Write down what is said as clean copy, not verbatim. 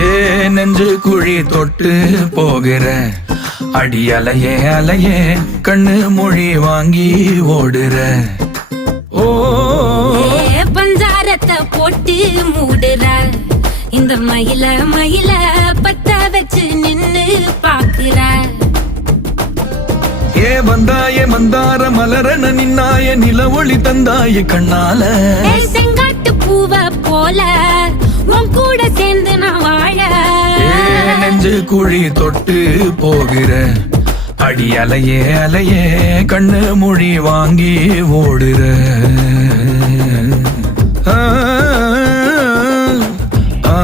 ஏ நெஞ்சு குழி தொட்டு போகிற அடி அலையே அலையே கண்ணு மொழி வாங்கி ஓடுற. ஓ பஞ்சாரத்தை போட்டு மூடுற இந்த மயில மயில பத்த வச்சு நின்னு பாக்குற. ஏ வந்தாய மந்தார மலரன நின்னாய நில ஒளி தந்தாய கண்ணால. செங்காட்டு பூவ போல உன் கூட சேர்ந்து நான் வாழ. நெஞ்சு குழி தொட்டு போகிற அடி அலையே அலையே கண்ணு மொழி வாங்கி ஓடுற. ஆ ஆ